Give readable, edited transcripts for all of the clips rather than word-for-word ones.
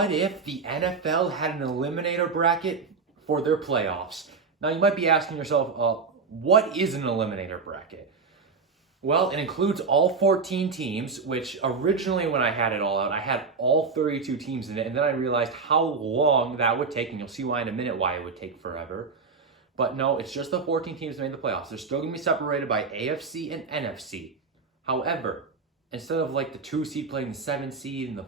What if the NFL had an eliminator bracket for their playoffs? Now you might be asking yourself, what is an eliminator bracket? Well, it includes all 14 teams, which originally when I had it all out, I had all 32 teams in it, and then I realized how long that would take, and you'll see why in a minute why it would take forever. But no, it's just the 14 teams that made the playoffs. They're still going to be separated by AFC and NFC. However, instead of like the 2 seed playing the 7 seed and the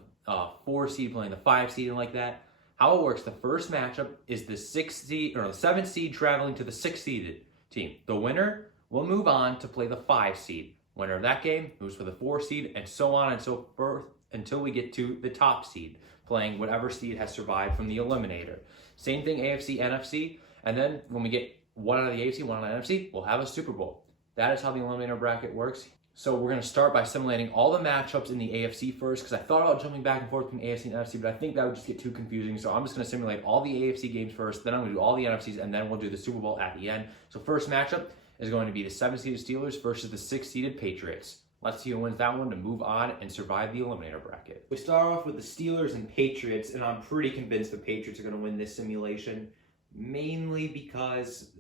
4 seed playing the 5 seed and like that, how it works, the first matchup is the 6 seed or the 7 seed traveling to the 6 seeded team. The winner will move on to play the 5 seed. Winner of that game moves for the 4 seed, and so on and so forth until we get to the top seed, playing whatever seed has survived from the eliminator. Same thing AFC, NFC, and then when we get one out of the AFC, one out of the NFC, we'll have a Super Bowl. That is how the eliminator bracket works. So we're going to start by simulating all the matchups in the AFC first, because I thought about jumping back and forth between AFC and NFC, but I think that would just get too confusing. So I'm just going to simulate all the AFC games first, then I'm going to do all the NFCs, and then we'll do the Super Bowl at the end. So first matchup is going to be the 7-seeded Steelers versus the 6-seeded Patriots. Let's see who wins that one to move on and survive the eliminator bracket. We start off with the Steelers and Patriots, and I'm pretty convinced the Patriots are going to win this simulation, mainly because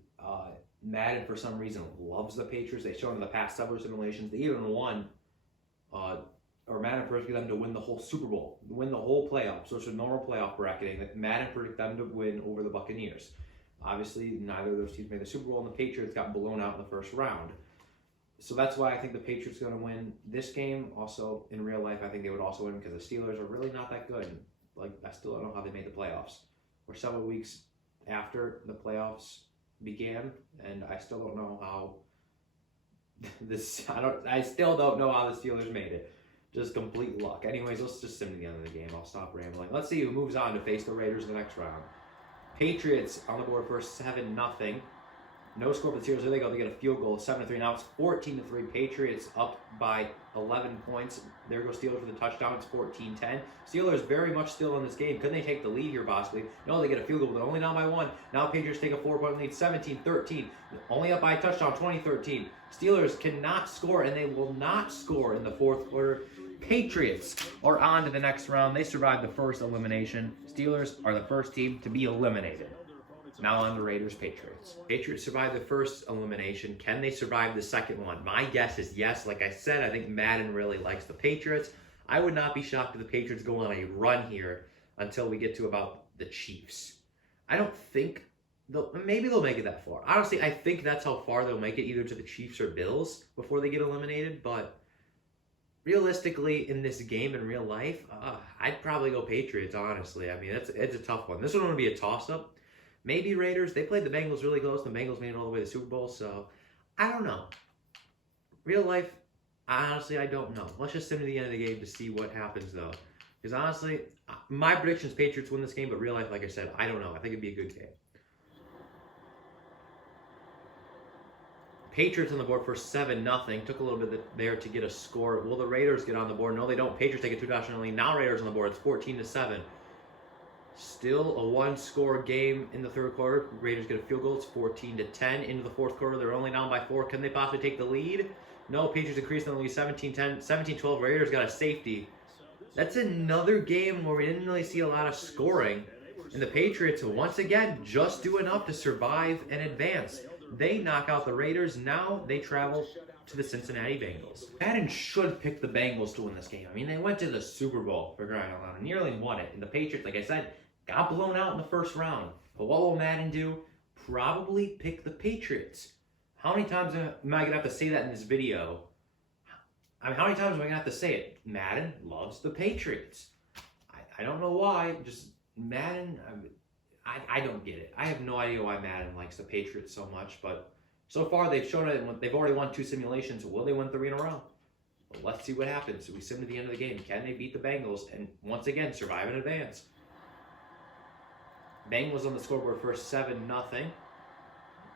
Madden, for some reason, loves the Patriots. They've shown in the past several simulations. They even won, or Madden predicted them to win the whole Super Bowl, win the whole playoff. So it's a normal playoff bracketing that Madden predicted them to win over the Buccaneers. Obviously, neither of those teams made the Super Bowl, and the Patriots got blown out in the first round. So that's why I think the Patriots are going to win this game. Also, in real life, I think they would also win because the Steelers are really not that good. Like, I still don't know how they made the playoffs. We're several weeks after the playoffs began, and I still don't know how this. I still don't know how the Steelers made it. Just complete luck. Anyways, let's just sim to the end of the game. I'll stop rambling. Let's see who moves on to face the Raiders in the next round. Patriots on the board for 7-0. No score for the Steelers. There they go. They get a field goal, 7-3. Now it's 14-3. Patriots up by 11 points. There goes Steelers with a touchdown. It's 14-10. Steelers very much still in this game. Couldn't they take the lead here possibly? No, they get a field goal. They're only down by 1. Now Patriots take a 4-point lead, 17-13. Only up by a touchdown, 20-13. Steelers cannot score, and they will not score in the fourth quarter. Patriots are on to the next round. They survived the first elimination. Steelers are the first team to be eliminated. Now on to Raiders, Patriots. Patriots survived the first elimination. Can they survive the second one? My guess is yes. Like I said, I think Madden really likes the Patriots. I would not be shocked if the Patriots go on a run here until we get to about the Chiefs. I don't think maybe they'll make it that far. Honestly, I think that's how far they'll make it, either to the Chiefs or Bills before they get eliminated. But realistically, in this game in real life, I'd probably go Patriots, honestly. I mean, it's a tough one. This one would be a toss-up. Maybe Raiders. They played the Bengals really close. The Bengals made it all the way to the Super Bowl, so I don't know. Real life, honestly, I don't know. Let's just sim to the end of the game to see what happens, though. Because honestly, my prediction is Patriots win this game, but real life, like I said, I don't know. I think it'd be a good game. Patriots on the board for 7-0. Took a little bit there to get a score. Will the Raiders get on the board? No, they don't. Patriots take a 2-touchdown lead. Now Raiders on the board. It's 14-7. Still a one-score game in the third quarter. Raiders get a field goal. It's 14-10. Into the fourth quarter, they're only down by 4. Can they possibly take the lead? No, Patriots increase the lead 17-10. 17-12. Raiders got a safety. That's another game where we didn't really see a lot of scoring. And the Patriots, once again, just do enough to survive and advance. They knock out the Raiders. Now they travel to the Cincinnati Bengals. Madden should pick the Bengals to win this game. I mean, they went to the Super Bowl, for crying out loud, and nearly won it. And the Patriots, like I said, got blown out in the first round. But what will Madden do? Probably pick the Patriots. How many times am I going to have to say that in this video? I mean, how many times am I going to have to say it? Madden loves the Patriots. I don't know why. Just Madden, I don't get it. I have no idea why Madden likes the Patriots so much. But so far, they've shown it. They've already won 2 simulations. Will they win 3 in a row? Well, let's see what happens. We sim to the end of the game. Can they beat the Bengals and once again survive and advance? Bengals on the scoreboard for 7-0.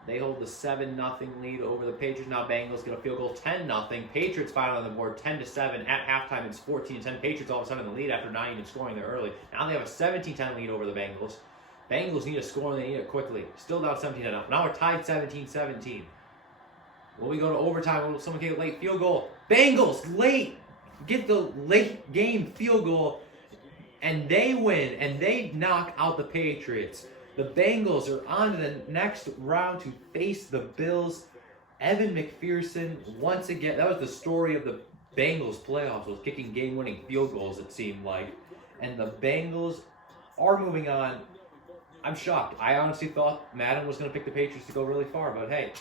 They hold the 7-0 lead over the Patriots. Now Bengals get a field goal, 10-0. Patriots finally on the board, 10-7. At halftime, it's 14-10. Patriots all of a sudden in the lead after not even scoring there early. Now they have a 17-10 lead over the Bengals. Bengals need a score and they need it quickly. Still down 17-0. Now we're tied 17-17. Will we go to overtime? Will someone get a late field goal? Bengals late! Get the late game field goal. and they win, and they knock out the Patriots. The Bengals are on to the next round to face the Bills. Evan McPherson, once again, that was the story of the Bengals playoffs, was kicking game-winning field goals, it seemed like. And the Bengals are moving on. I'm shocked. I honestly thought Madden was going to pick the Patriots to go really far, but hey,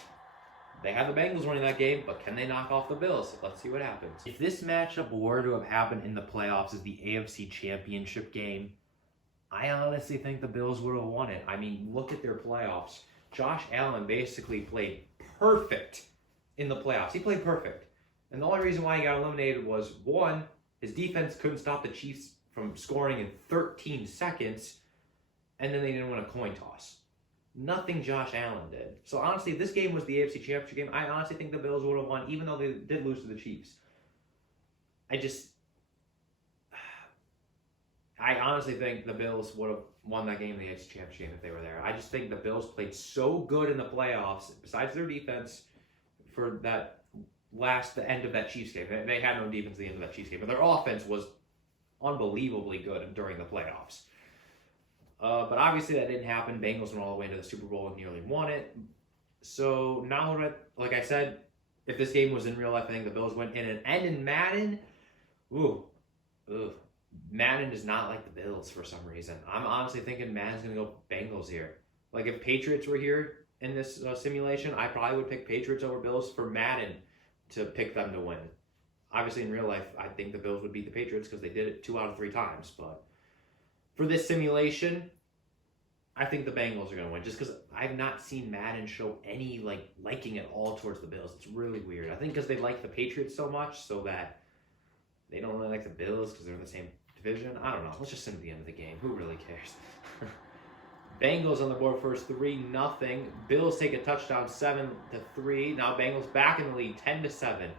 they have the Bengals winning that game, but can they knock off the Bills? Let's see what happens. If this matchup were to have happened in the playoffs as the AFC Championship game, I honestly think the Bills would have won it. I mean, look at their playoffs. Josh Allen basically played perfect in the playoffs. He played perfect. And the only reason why he got eliminated was, one, his defense couldn't stop the Chiefs from scoring in 13 seconds, and then they didn't win a coin toss. Nothing Josh Allen did. So honestly, if this game was the AFC Championship game, I honestly think the Bills would have won, even though they did lose to the Chiefs. I honestly think the Bills would have won that game in the AFC Championship game if they were there. I just think the Bills played so good in the playoffs, besides their defense, for the end of that Chiefs game. They had no defense at the end of that Chiefs game, but their offense was unbelievably good during the playoffs. But obviously that didn't happen. Bengals went all the way into the Super Bowl and nearly won it. So now, like I said, if this game was in real life, I think the Bills went in. And in Madden, Madden does not like the Bills for some reason. I'm honestly thinking Madden's going to go Bengals here. Like if Patriots were here in this simulation, I probably would pick Patriots over Bills for Madden to pick them to win. Obviously in real life, I think the Bills would beat the Patriots because they did it 2 out of 3 times. But for this simulation, I think the Bengals are going to win just because I've not seen Madden show any liking at all towards the Bills. It's really weird. I think because they like the Patriots so much so that they don't really like the Bills because they're in the same division. I don't know. Let's just send to the end of the game. Who really cares? Bengals on the board first, 3-0. Bills take a touchdown, 7-3. Now Bengals back in the lead, 10-7.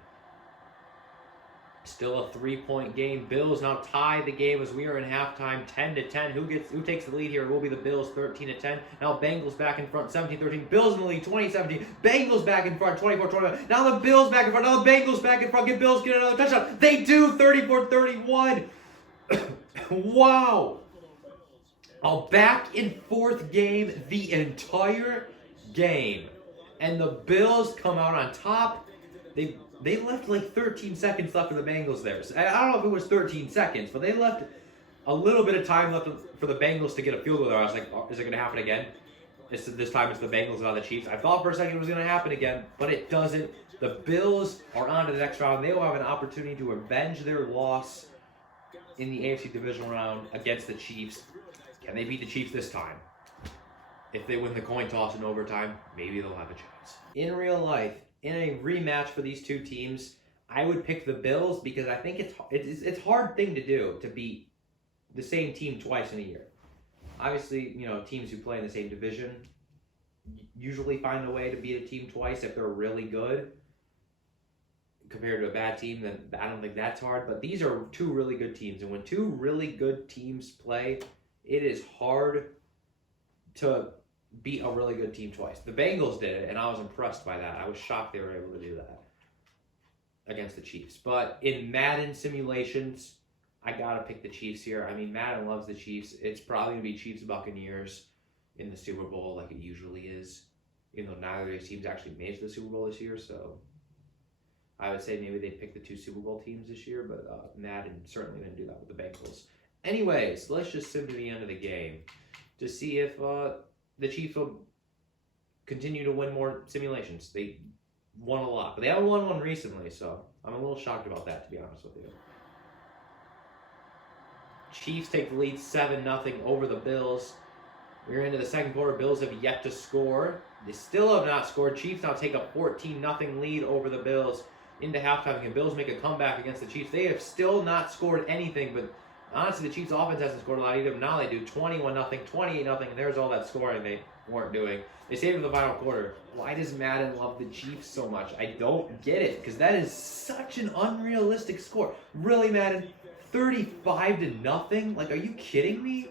Still a 3-point game. Bills now tie the game as we are in halftime, 10-10. Who takes the lead here? It will be the Bills, 13-10. Now Bengals back in front, 17-13. Bills in the lead, 20-17. Bengals back in front, 24-21. Now the Bills back in front. Now the Bengals back in front. Can Bills get another touchdown? They do, 34-31. Wow. A back-and-forth game the entire game. And the Bills come out on top. They left 13 seconds left for the Bengals there. So I don't know if it was 13 seconds, but they left a little bit of time left for the Bengals to get a field goal there. I was like, is it going to happen again? This time it's the Bengals, not the Chiefs. I thought for a second it was going to happen again, but it doesn't. The Bills are on to the next round. They will have an opportunity to avenge their loss in the AFC divisional round against the Chiefs. Can they beat the Chiefs this time? If they win the coin toss in overtime, maybe they'll have a chance. In real life, in a rematch for these two teams, I would pick the Bills because I think it's a hard thing to do to beat the same team twice in a year. Obviously, teams who play in the same division usually find a way to beat a team twice if they're really good. Compared to a bad team, then I don't think that's hard. But these are two really good teams, and when two really good teams play, it is hard to beat a really good team twice. The Bengals did it, and I was impressed by that. I was shocked they were able to do that against the Chiefs. But in Madden simulations, I gotta pick the Chiefs here. I mean, Madden loves the Chiefs. It's probably gonna be Chiefs Buccaneers in the Super Bowl like it usually is, even though neither of these teams actually made it to the Super Bowl this year. So I would say maybe they'd pick the 2 Super Bowl teams this year, but Madden certainly didn't do that with the Bengals. Anyways, let's just sim to the end of the game to see if the Chiefs will continue to win more simulations. They won a lot, but they haven't won one recently, so I'm a little shocked about that, to be honest with you. Chiefs take the lead 7-0 over the Bills. We're into the second quarter. Bills have yet to score. They still have not scored. Chiefs now take a 14-0 lead over the Bills into halftime. Can Bills make a comeback against the Chiefs? They have still not scored anything, but honestly, the Chiefs' offense hasn't scored a lot either. Now they do 21-0, 28-0, and there's all that scoring they weren't doing. They saved it for the final quarter. Why does Madden love the Chiefs so much? I don't get it, because that is such an unrealistic score. Really, Madden? 35-0? Like, are you kidding me?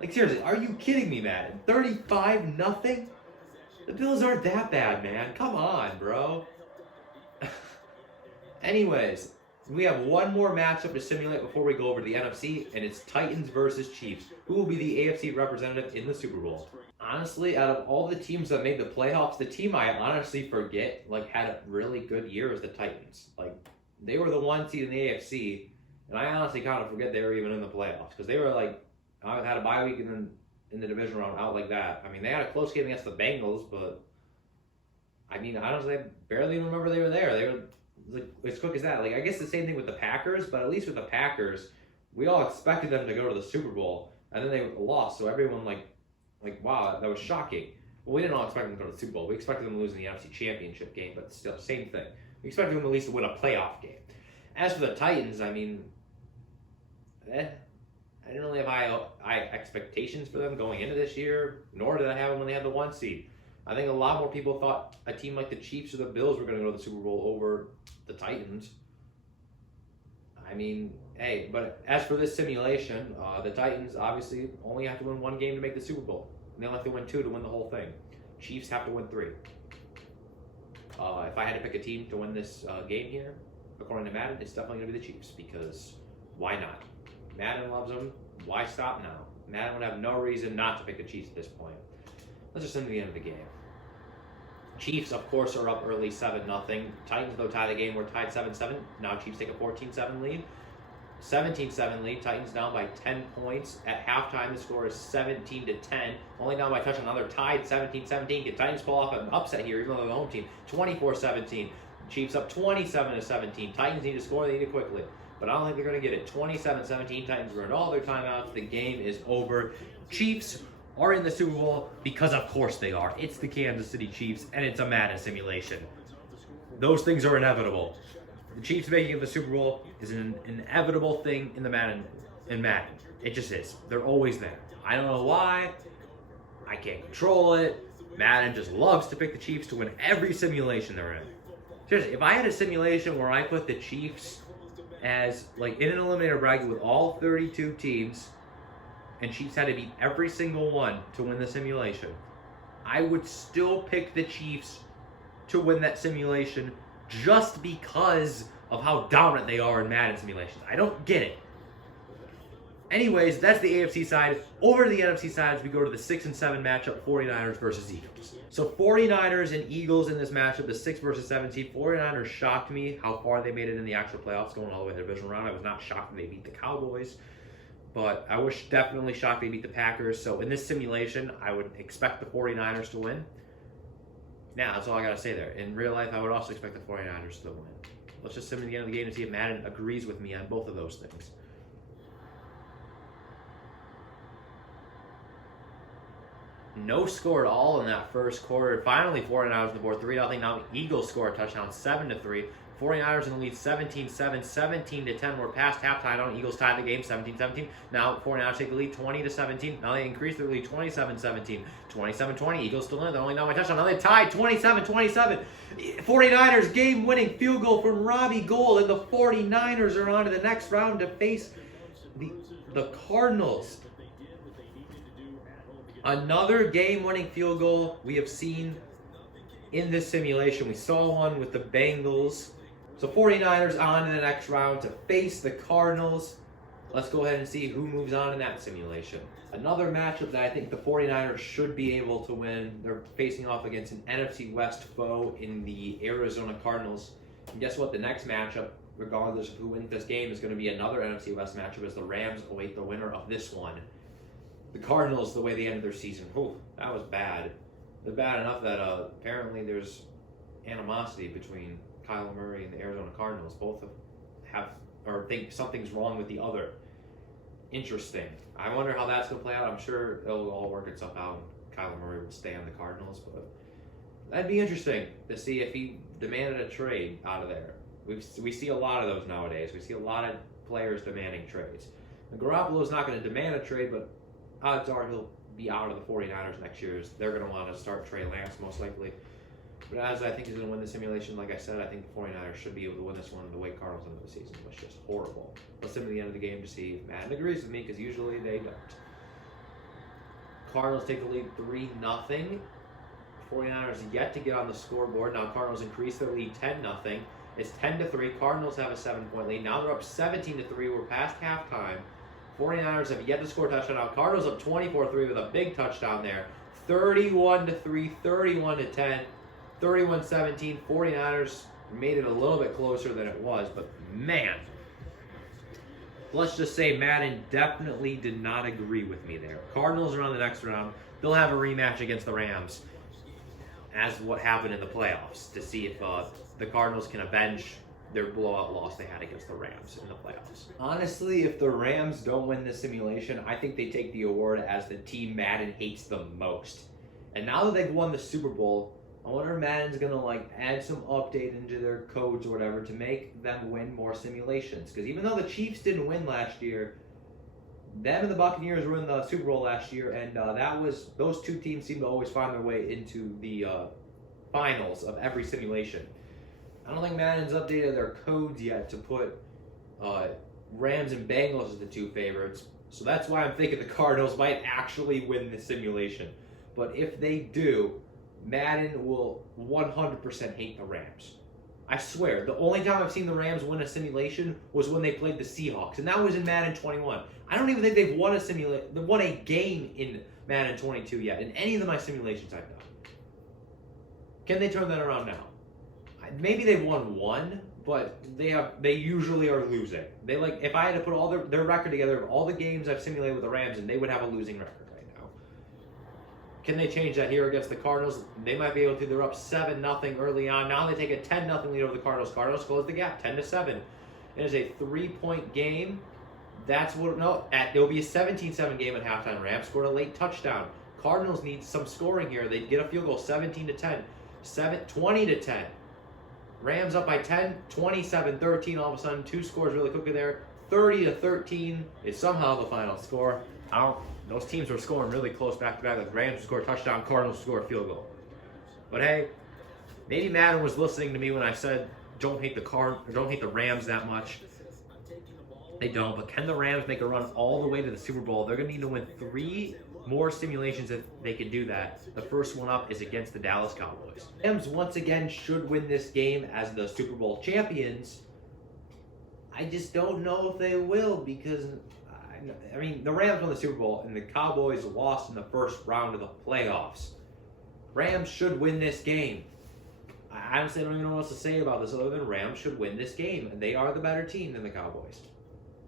Like, seriously, are you kidding me, Madden? 35-0? The Bills aren't that bad, man. Come on, bro. Anyways, We have one more matchup to simulate before we go over to the NFC, and it's Titans versus Chiefs. Who will be the AFC representative in the Super Bowl? Honestly, out of all the teams that made the playoffs, the team I honestly forget had a really good year is the Titans. They were the 1 seed in the AFC, and I honestly kind of forget they were even in the playoffs because they were had a bye week and then in the division round out like that. I mean, they had a close game against the Bengals, but I mean, honestly, I barely remember they were there. They were as quick as that. I guess the same thing with the Packers, but at least with the Packers, we all expected them to go to the Super Bowl, and then they lost. So everyone wow, that was shocking. Well, we didn't all expect them to go to the Super Bowl. We expected them to lose in the NFC Championship game, but still, same thing. We expected them at least to win a playoff game. As for the Titans, I mean, I didn't really have high expectations for them going into this year, nor did I have them when they had the 1 seed. I think a lot more people thought a team like the Chiefs or the Bills were going to go to the Super Bowl over the Titans. I mean, hey, but as for this simulation, the Titans obviously only have to win 1 game to make the Super Bowl. And they only have to win 2 to win the whole thing. Chiefs have to win 3. If I had to pick a team to win this game here, according to Madden, it's definitely going to be the Chiefs because why not? Madden loves them. Why stop now? Madden would have no reason not to pick the Chiefs at this point. Let's just into the end of the game. Chiefs, of course, are up early 7-0. Titans, though, tie the game. We're tied 7-7. Now Chiefs take a 14-7 lead. 17-7 lead. Titans down by 10 points. At halftime, the score is 17-10. Only down by a touchdown. Now they're tied 17-17. Can Titans pull off an upset here, even though they're the home team? 24-17. Chiefs up 27-17. Titans need to score. They need it quickly. But I don't think they're going to get it. 27-17. Titans earned all their timeouts. The game is over. Chiefs are in the Super Bowl because of course they are. It's the Kansas City Chiefs, and it's a Madden simulation. Those things are inevitable. The Chiefs making it the Super Bowl is an inevitable thing in Madden. It just is. They're always there. I don't know why. I can't control it. Madden just loves to pick the Chiefs to win every simulation they're in. Seriously, if I had a simulation where I put the Chiefs as in an eliminator bracket with all 32 teams, and Chiefs had to beat every single one to win the simulation, I would still pick the Chiefs to win that simulation just because of how dominant they are in Madden simulations. I don't get it. Anyways, that's the AFC side. Over to the NFC side as we go to the 6-7 matchup, 49ers versus Eagles. So 49ers and Eagles in this matchup, the 6 versus 7 seed. 49ers shocked me how far they made it in the actual playoffs, going all the way to the divisional round. I was not shocked that they beat the Cowboys, but I was definitely shocked they beat the Packers. So in this simulation, I would expect the 49ers to win. Now, that's all I got to say there. In real life, I would also expect the 49ers to win. Let's just sim to the end of the game to see if Madden agrees with me on both of those things. No score at all in that first quarter. Finally, 49ers on the board, 3-0. Now Eagles score a touchdown, 7-3. 49ers in the lead, 17-7, 17-10. We're past halftime. On Eagles tied the game, 17-17. Now 49ers take the lead, 20-17. Now they increase their lead, 27-17, 27-20. Eagles still in. They're only down by touchdown. Now they tied, 27-27. 49ers game-winning field goal from Robbie Gould, and the 49ers are on to the next round to face the Cardinals. Another game-winning field goal we have seen in this simulation. We saw one with the Bengals. So 49ers on to the next round to face the Cardinals. Let's go ahead and see who moves on in that simulation. Another matchup that I think the 49ers should be able to win. They're facing off against an NFC West foe in the Arizona Cardinals. And guess what? The next matchup, regardless of who wins this game, is going to be another NFC West matchup as the Rams await the winner of this one. The Cardinals, the way they ended their season, that was bad. They're bad enough that apparently there's animosity between Kyler Murray and the Arizona Cardinals. Both have or think something's wrong with the other. Interesting. I wonder how that's going to play out. I'm sure it'll all work itself out and Kyler Murray will stay on the Cardinals, but that'd be interesting to see if he demanded a trade out of there. We see a lot of those nowadays. We see a lot of players demanding trades. And Garoppolo's not going to demand a trade, but odds are he'll be out of the 49ers next year. They're going to want to start Trey Lance most likely. But as I think he's going to win the simulation, like I said, I think the 49ers should be able to win this one. The way Cardinals ended the season was just horrible. Let's sim to the end of the game to see if Madden agrees with me, because usually they don't. Cardinals take the lead 3-0. 49ers yet to get on the scoreboard. Now Cardinals increase their lead 10-0. It's 10-3. Cardinals have a 7-point lead. Now they're up 17-3. We're past halftime. 49ers have yet to score a touchdown. Now Cardinals up 24-3 with a big touchdown there. 31-3, 31-10, 31-17. 49ers made it a little bit closer than it was, but man, let's just say Madden definitely did not agree with me there. Cardinals are on the next round. They'll have a rematch against the Rams, as what happened in the playoffs, to see if the Cardinals can avenge their blowout loss they had against the Rams in the playoffs. Honestly, if the Rams don't win this simulation, I think they take the award as the team Madden hates the most. And now that they've won the Super Bowl, I wonder if Madden's going to add some update into their codes or whatever to make them win more simulations. Because even though the Chiefs didn't win last year, them and the Buccaneers were in the Super Bowl last year, and those two teams seem to always find their way into the finals of every simulation. I don't think Madden's updated their codes yet to put Rams and Bengals as the two favorites, so that's why I'm thinking the Cardinals might actually win this simulation. But if they do, Madden will 100% hate the Rams. I swear, the only time I've seen the Rams win a simulation was when they played the Seahawks, and that was in Madden 21. I don't even think they've won a game in Madden 22 yet, in any of my simulations I've done. Can they turn that around now? Maybe they've won one, but they usually are losing. If I had to put all their record together of all the games I've simulated with the Rams, and they would have a losing record right now. Can they change that here against the Cardinals? They might be able to. They're up 7-0 early on. Now they take a 10-0 lead over the Cardinals. Cardinals close the gap, 10-7. It is a 3-point game. It'll be a 17-7 game at halftime. Rams scored a late touchdown. Cardinals need some scoring here. They get a field goal, 17-10, 20-10. Rams up by 10, 27-13. All of a sudden, two scores really quickly there. 30-13 is somehow the final score. Those teams were scoring really close back to back. Like Rams score a touchdown, Cardinals score a field goal. But hey, maybe Madden was listening to me when I said don't hate the Rams that much. They don't. But can the Rams make a run all the way to the Super Bowl? They're going to need to win 3 more simulations if they can do that. The first one up is against the Dallas Cowboys. Rams once again should win this game as the Super Bowl champions. I just don't know if they will, because the Rams won the Super Bowl and the Cowboys lost in the first round of the playoffs. Rams should win this game. I honestly don't even know what else to say about this other than Rams should win this game, and they are the better team than the Cowboys.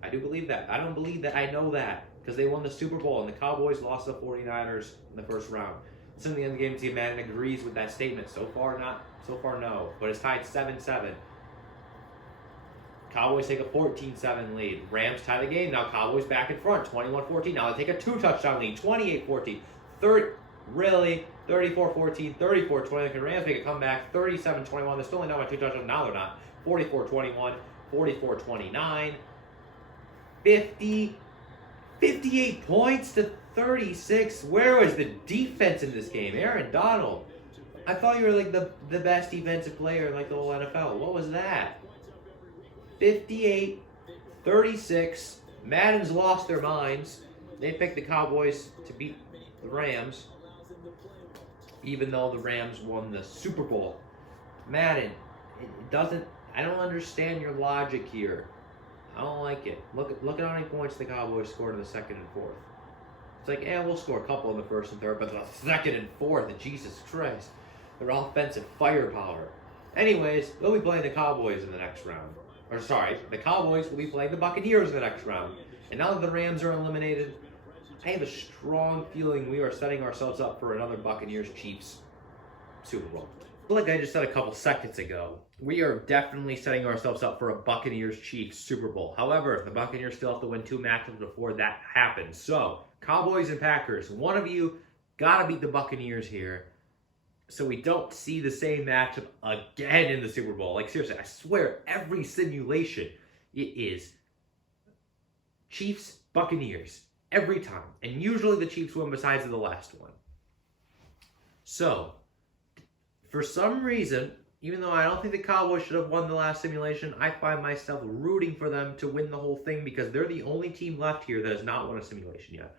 I do believe that. I don't believe that. I know that. Because they won the Super Bowl, and the Cowboys lost to the 49ers in the first round. It's in the end of the game, Team Madden agrees with that statement. So far, no. But it's tied 7-7. Cowboys take a 14-7 lead. Rams tie the game. Now Cowboys back in front, 21-14. Now they take a 2-touchdown lead, 28-14. 34-14, 34-20. The Rams make a comeback, 37-21. They're still only down by 2 touchdowns. Now they're not. 44-21, 44-29. 58 points to 36. Where was the defense in this game? Aaron Donald. I thought you were the best defensive player in the whole NFL. What was that? 58, 36. Madden's lost their minds. They picked the Cowboys to beat the Rams, even though the Rams won the Super Bowl. Madden, I don't understand your logic here. I don't like it. Look at how many points the Cowboys scored in the second and fourth. It's we'll score a couple in the first and third, but the second and fourth, and Jesus Christ, their offensive firepower. Anyways, they'll be playing the Cowboys in the next round. The Cowboys will be playing the Buccaneers in the next round. And now that the Rams are eliminated, I have a strong feeling we are setting ourselves up for another Buccaneers-Chiefs Super Bowl. Like I just said a couple seconds ago, we are definitely setting ourselves up for a Buccaneers-Chiefs Super Bowl. However, the Buccaneers still have to win 2 matchups before that happens. So, Cowboys and Packers, one of you got to beat the Buccaneers here so we don't see the same matchup again in the Super Bowl. Seriously, I swear, every simulation, it is Chiefs-Buccaneers every time. And usually the Chiefs win besides the last one. So, for some reason, even though I don't think the Cowboys should have won the last simulation, I find myself rooting for them to win the whole thing because they're the only team left here that has not won a simulation yet.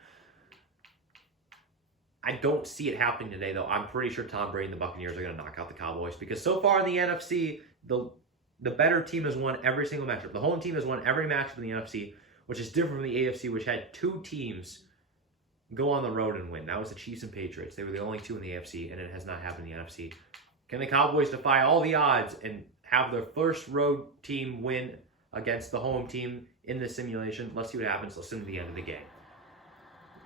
I don't see it happening today, though. I'm pretty sure Tom Brady and the Buccaneers are going to knock out the Cowboys because so far in the NFC, the the better team has won every single matchup. The home team has won every matchup in the NFC, which is different from the AFC, which had 2 teams go on the road and win. That was the Chiefs and Patriots. They were the only 2 in the AFC, and it has not happened in the NFC. Can the Cowboys defy all the odds and have their first road team win against the home team in this simulation? Let's see what happens. Let's listen to the end of the game.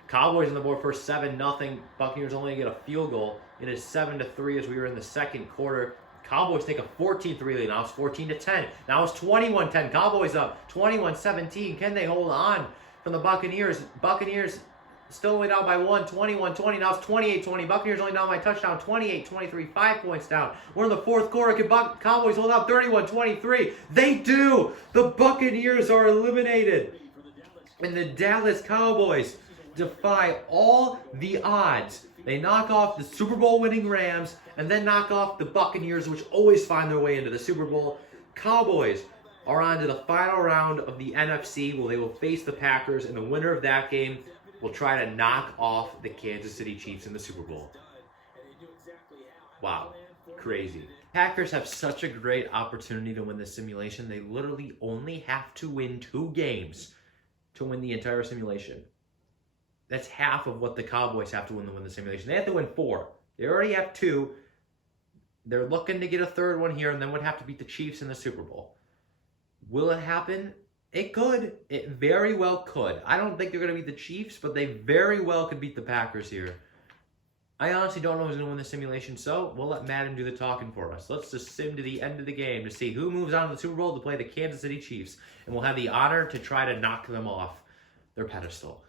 Cowboys on the board for 7-0. Buccaneers only get a field goal. It is 7-3 as we were in the second quarter. Cowboys take a 14-3 lead. Now it's 14-10. Now it's 21-10. Cowboys up 21-17. Can they hold on from the Buccaneers? Buccaneers still only down by 1, 21-20. Now it's 28-20. Buccaneers only down by a touchdown, 28-23, 5 points down. We're in the fourth quarter. Can Cowboys hold out 31-23? They do. The Buccaneers are eliminated. And the Dallas Cowboys defy all the odds. They knock off the Super Bowl winning Rams and then knock off the Buccaneers, which always find their way into the Super Bowl. Cowboys are on to the final round of the NFC, where they will face the Packers, and the winner of that game will try to knock off the Kansas City Chiefs in the Super Bowl. Wow, crazy. Packers have such a great opportunity to win this simulation. They literally only have to win 2 games to win the entire simulation. That's half of what the Cowboys have to win the simulation. They have to win 4. They already have 2. They're looking to get a third one here, and then would have to beat the Chiefs in the Super Bowl. Will it happen? It could. It very well could. I don't think they're going to beat the Chiefs, but they very well could beat the Packers here. I honestly don't know who's going to win the simulation, so we'll let Madden do the talking for us. Let's just sim to the end of the game to see who moves on to the Super Bowl to play the Kansas City Chiefs, and we'll have the honor to try to knock them off their pedestal.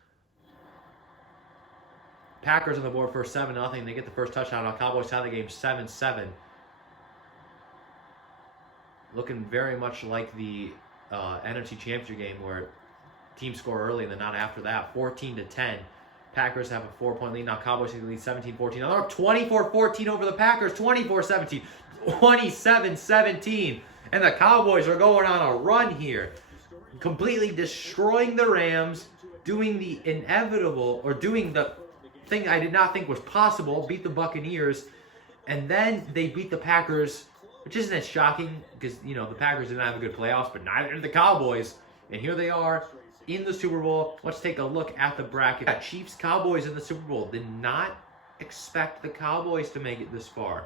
Packers on the board for 7-0. They get the first touchdown. Now Cowboys tie the game 7-7. Looking very much like the NFC Championship game, where teams score early and then not after that. 14-10. Packers have a 4-point lead. Now Cowboys lead 17-14. Now they're up 24-14 over the Packers. 24-17. 27-17. And the Cowboys are going on a run here. Completely destroying the Rams. Doing the inevitable, or doing the thing I did not think was possible. Beat the Buccaneers. And then they beat the Packers, which isn't as shocking because, you know, the Packers didn't have a good playoffs, but neither did the Cowboys. And here they are in the Super Bowl. Let's take a look at the bracket. Yeah, Chiefs, Cowboys in the Super Bowl. Did not expect the Cowboys to make it this far.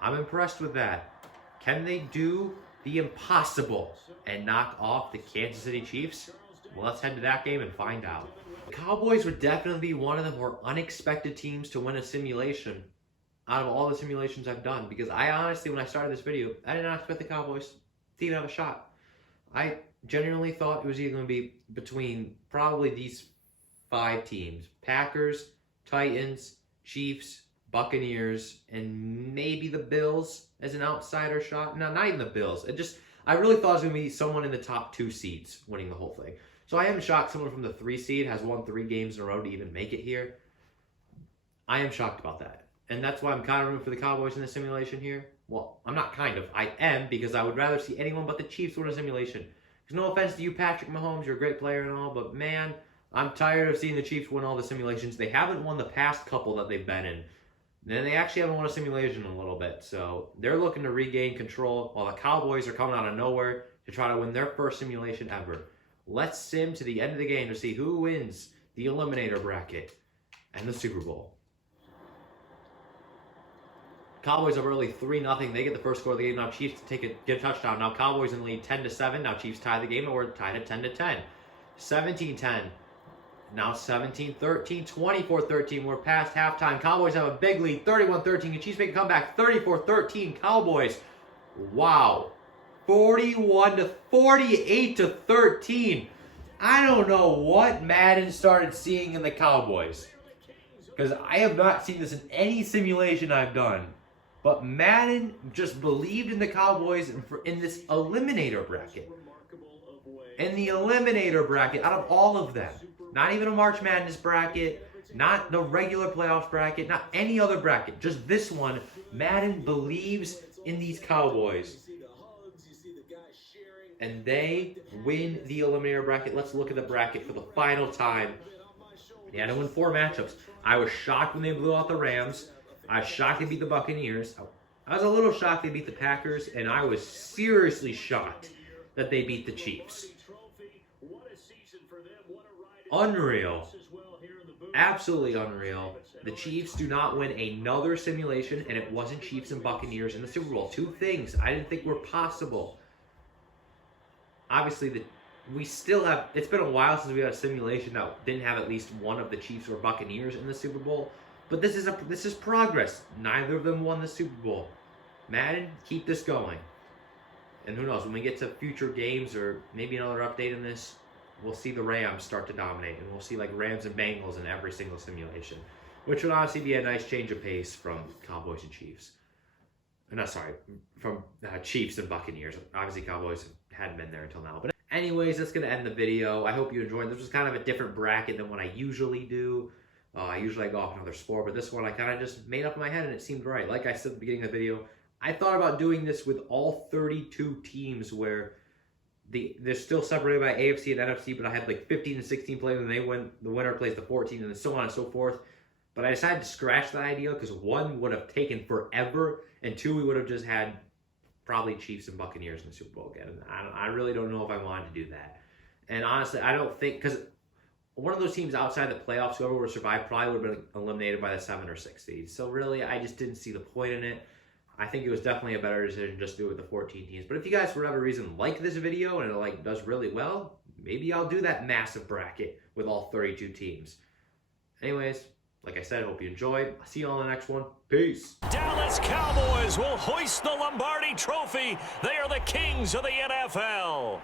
I'm impressed with that. Can they do the impossible and knock off the Kansas City Chiefs? Well, let's head to that game and find out. The Cowboys would definitely be one of the more unexpected teams to win a simulation out of all the simulations I've done, because I honestly, when I started this video, I did not expect the Cowboys to even have a shot. I genuinely thought it was either going to be between probably these 5 teams: Packers, Titans, Chiefs, Buccaneers, and maybe the Bills as an outsider shot. No, not even the Bills. I really thought it was going to be someone in the top 2 seeds winning the whole thing. So I am shocked someone from the 3 seed has won 3 games in a row to even make it here. I am shocked about that. And that's why I'm kind of rooting for the Cowboys in the simulation here. Well, I'm not kind of. I am, because I would rather see anyone but the Chiefs win a simulation. Because no offense to you, Patrick Mahomes, you're a great player and all, but man, I'm tired of seeing the Chiefs win all the simulations. They haven't won the past couple that they've been in. And they actually haven't won a simulation in a little bit. So they're looking to regain control, while the Cowboys are coming out of nowhere to try to win their first simulation ever. Let's sim to the end of the game to see who wins the Eliminator bracket and the Super Bowl. Cowboys up early 3-0. They get the first score of the game. Now Chiefs get a touchdown. Now Cowboys in the lead 10-7. Now Chiefs tie the game, and we're tied at 10-10. 17-10. Now 17-13. 24-13. We're past halftime. Cowboys have a big lead, 31-13. And Chiefs make a comeback, 34-13. Cowboys. Wow. 48-13. I don't know what Madden started seeing in the Cowboys, because I have not seen this in any simulation I've done. But Madden just believed in the Cowboys in this Eliminator bracket. In the Eliminator bracket, out of all of them, not even a March Madness bracket, not the regular playoffs bracket, not any other bracket, just this one, Madden believes in these Cowboys. And they win the Eliminator bracket. Let's look at the bracket for the final time. They had to win 4 matchups. I was shocked when they blew out the Rams. I was shocked they beat the Buccaneers. I was a little shocked they beat the Packers, and I was seriously shocked that they beat the Chiefs. Unreal. Absolutely unreal. The Chiefs do not win another simulation, and it wasn't Chiefs and Buccaneers in the Super Bowl. Two things I didn't think were possible. Obviously, we still have... It's been a while since we had a simulation that didn't have at least one of the Chiefs or Buccaneers in the Super Bowl. But this is progress. Neither of them won the Super Bowl. Madden, keep this going. And who knows, when we get to future games or maybe another update in this, we'll see the Rams start to dominate. And we'll see like Rams and Bengals in every single simulation. Which would honestly be a nice change of pace from Cowboys and Chiefs. From Chiefs and Buccaneers. Obviously, Cowboys hadn't been there until now. But anyways, that's going to end the video. I hope you enjoyed. This was kind of a different bracket than what I usually do. I usually go off another sport, but this one I kind of just made up in my head and it seemed right. Like I said at the beginning of the video, I thought about doing this with all 32 teams where they're still separated by AFC and NFC, but I had like 15 and 16 players and the winner plays the 14 and so on and so forth. But I decided to scratch that idea because one would have taken forever, and two, we would have just had probably Chiefs and Buccaneers in the Super Bowl again. I really don't know if I wanted to do that. And honestly, I don't think, because one of those teams outside the playoffs, whoever would have survived, probably would have been eliminated by the 7 or 6 seeds. So really, I just didn't see the point in it. I think it was definitely a better decision just to do it with the 14 teams. But if you guys, for whatever reason, like this video and it does really well, maybe I'll do that massive bracket with all 32 teams. Anyways, like I said, hope you enjoyed. I'll see you on the next one. Peace. Dallas Cowboys will hoist the Lombardi Trophy. They are the kings of the NFL.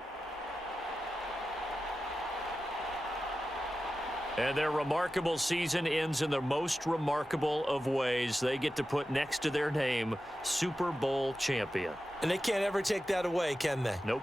And their remarkable season ends in the most remarkable of ways. They get to put next to their name, Super Bowl champion. And they can't ever take that away, can they? Nope.